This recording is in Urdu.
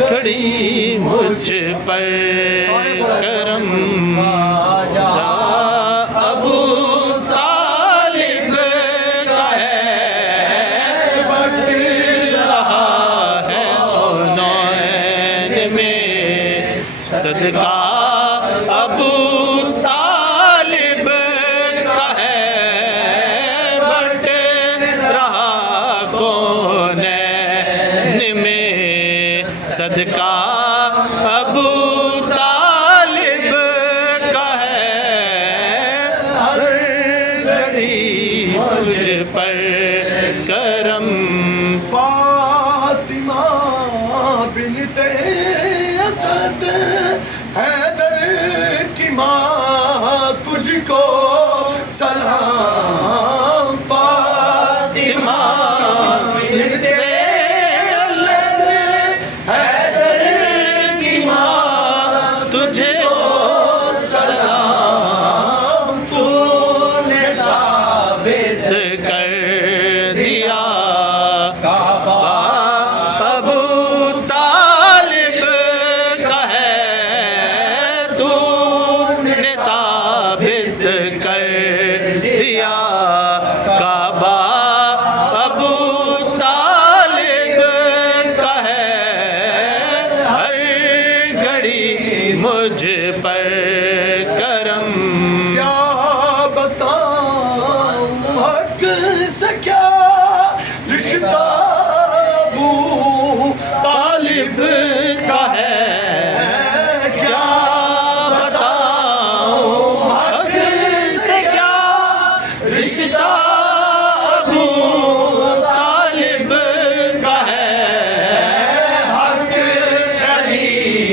گھڑی مجھ پر کرم جا ابو طالب کا ہے بٹ رہا ہے نوین میں صدقہ ابو طالب کا ہے بٹ رہا کونین میں صدقہ ابو طالب کا ہے ہر گھڑی مجھ پر کرم فاطمہ بنت اسد